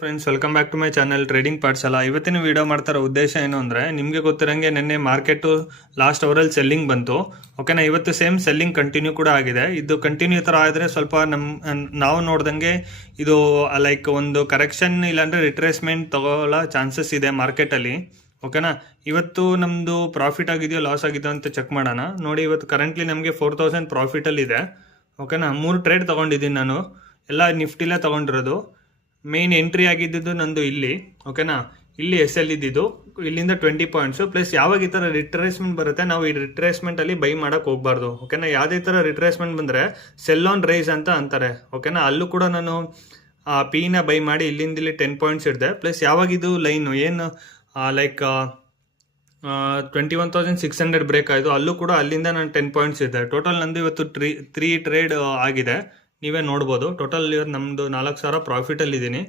Friends, welcome back to my channel trading ಪಾಠಶಾಲ. ಇವತ್ತಿನ video ಮಾಡ್ತಾರೋ ಉದ್ದೇಶ ಏನು ಅಂದರೆ, ನಿಮಗೆ ಗೊತ್ತಿರಂಗೆ ನಿನ್ನೆ ಮಾರ್ಕೆಟು ಲಾಸ್ಟ್ ಅವರಲ್ಲಿ ಸೆಲ್ಲಿಂಗ್ ಬಂತು. ಓಕೆನಾ, ಇವತ್ತು ಸೇಮ್ ಸೆಲ್ಲಿಂಗ್ ಕಂಟಿನ್ಯೂ ಕೂಡ ಆಗಿದೆ. ಇದು ಕಂಟಿನ್ಯೂ ಥರ ಆದರೆ ಸ್ವಲ್ಪ ನಾವು ನೋಡ್ದಂಗೆ ಇದು ಲೈಕ್ ಒಂದು ಕರೆಕ್ಷನ್ ಇಲ್ಲಾಂದರೆ ರಿಟ್ರೇಸ್ಮೆಂಟ್ ತಗೊಳ್ಳೋ ಚಾನ್ಸಸ್ ಇದೆ ಮಾರ್ಕೆಟಲ್ಲಿ. ಓಕೆನಾ, ಇವತ್ತು ನಮ್ಮದು ಪ್ರಾಫಿಟ್ ಆಗಿದೆಯೋ ಲಾಸ್ ಆಗಿದೆಯೋ ಅಂತ ಚೆಕ್ ಮಾಡೋಣ. ನೋಡಿ, ಇವತ್ತು ಕರೆಂಟ್ಲಿ ನಮಗೆ 4000 ಪ್ರಾಫಿಟಲ್ಲಿದೆ. ಓಕೆನಾ, 3 ಟ್ರೇಡ್ ತೊಗೊಂಡಿದ್ದೀನಿ ನಾನು, ಎಲ್ಲ ನಿಫ್ಟಿಲೇ ತೊಗೊಂಡಿರೋದು. ಮೇನ್ ಎಂಟ್ರಿ ಆಗಿದ್ದು ನಂದು ಇಲ್ಲಿ. ಓಕೆನಾ, ಇಲ್ಲಿ ಎಸ್ ಎಲ್ ಇದ್ದಿದ್ದು ಇಲ್ಲಿಂದ 20 ಪಾಯಿಂಟ್ಸು ಪ್ಲಸ್. ಯಾವಾಗ ಈ ಥರ ರಿಟ್ರೇಸ್ಮೆಂಟ್ ಬರುತ್ತೆ, ನಾವು ಈ ರಿಟ್ರೇಸ್ಮೆಂಟಲ್ಲಿ ಬೈ ಮಾಡೋಕ್ಕೆ ಹೋಗ್ಬಾರ್ದು. ಓಕೆನಾ, ಯಾವುದೇ ಥರ ರಿಟ್ರೇಸ್ಮೆಂಟ್ ಬಂದರೆ ಸೆಲ್ ಆನ್ ರೈಸ್ ಅಂತ ಅಂತಾರೆ. ಓಕೆನಾ, ಅಲ್ಲೂ ಕೂಡ ನಾನು ಪಿನ ಬೈ ಮಾಡಿ ಇಲ್ಲಿಂದ ಇಲ್ಲಿ 10 ಪಾಯಿಂಟ್ಸ್ ಇಡಿದೆ. ಪ್ಲಸ್ ಯಾವಾಗಿದು ಲೈನು ಏನು ಲೈಕ್ 21,600 ಬ್ರೇಕ್ ಆಯಿತು, ಅಲ್ಲೂ ಕೂಡ ಅಲ್ಲಿಂದ ನಾನು 10 ಪಾಯಿಂಟ್ಸ್ ಇದೆ. ಟೋಟಲ್ ನಂದು ಇವತ್ತು 3 ಟ್ರೇಡ್ ಆಗಿದೆ, ನೀವೇ ನೋಡ್ಬೋದು. ಟೋಟಲ್ ಇವತ್ತು ನಮ್ಮದು 4,000 ಪ್ರಾಫಿಟಲ್ಲಿದ್ದೀನಿ.